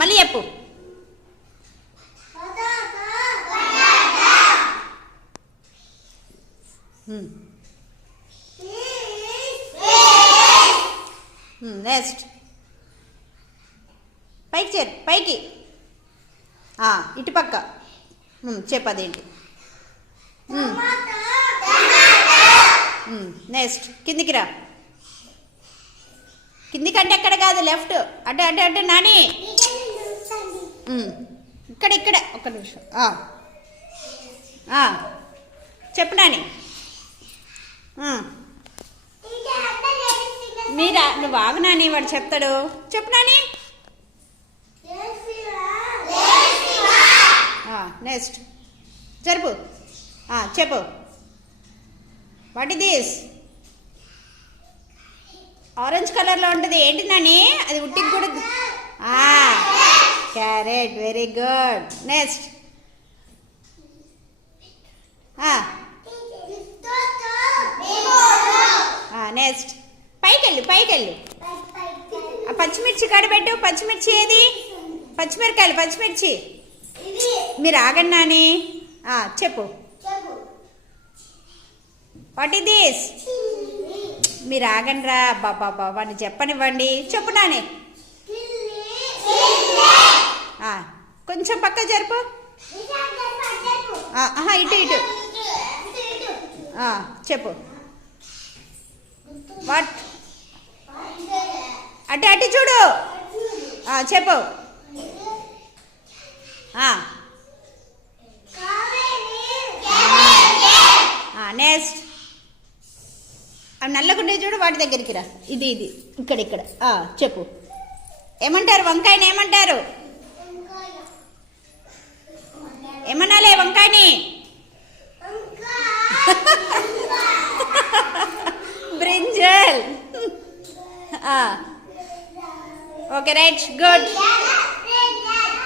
మళ్ళీ చెప్పు. నెక్స్ట్ పైకి చేరు, పైకి ఇటుపక్క చెప్పదేంటి. నెక్స్ట్ కిందికి రా. కిందికంటే ఎక్కడ కాదు, లెఫ్ట్. అటు అటు అటు నాని. ఇక్కడ ఇక్కడ ఒక్క నిమిషం. చెప్పు నాని. మీరా నువ్వు ఆగు నాని, వాడు చెప్తాడు. చెప్పు నాని. నెక్స్ట్ జరుపు. చెప్పు. What is this? ఆరెంజ్ కలర్లో ఉంటుంది ఏంటి నాని? అది ఉట్టికి కూడా. Carrot, very good. Next next పైకెళ్ళు, పైకెళ్ళు. పచ్చిమిర్చి కడబెట్టు. పచ్చిమిర్చి ఏది? పచ్చిమిరకాయలు, పచ్చిమిర్చి. మీరు ఆగండి నాని. చెప్పు. What is this? మీరు ఆగండి రా. బాబా బాబాని చెప్పనివ్వండి. చెప్పు నాని. కొంచెం పక్క జరుపు. ఇటు ఇటు చెప్పు. వాట్? అటు అటు చూడు. చెప్పు. నెక్స్ట్ అవి నల్లగుండే చూడు, వాటి దగ్గరికి రా. ఇది ఇది ఇక్కడ ఇక్కడ చెప్పు. ఏమంటారు వంకాయని? ఏమంటారు? ఏమన్నాలే వంకాయని? బ్రింజల్. Okay right, good.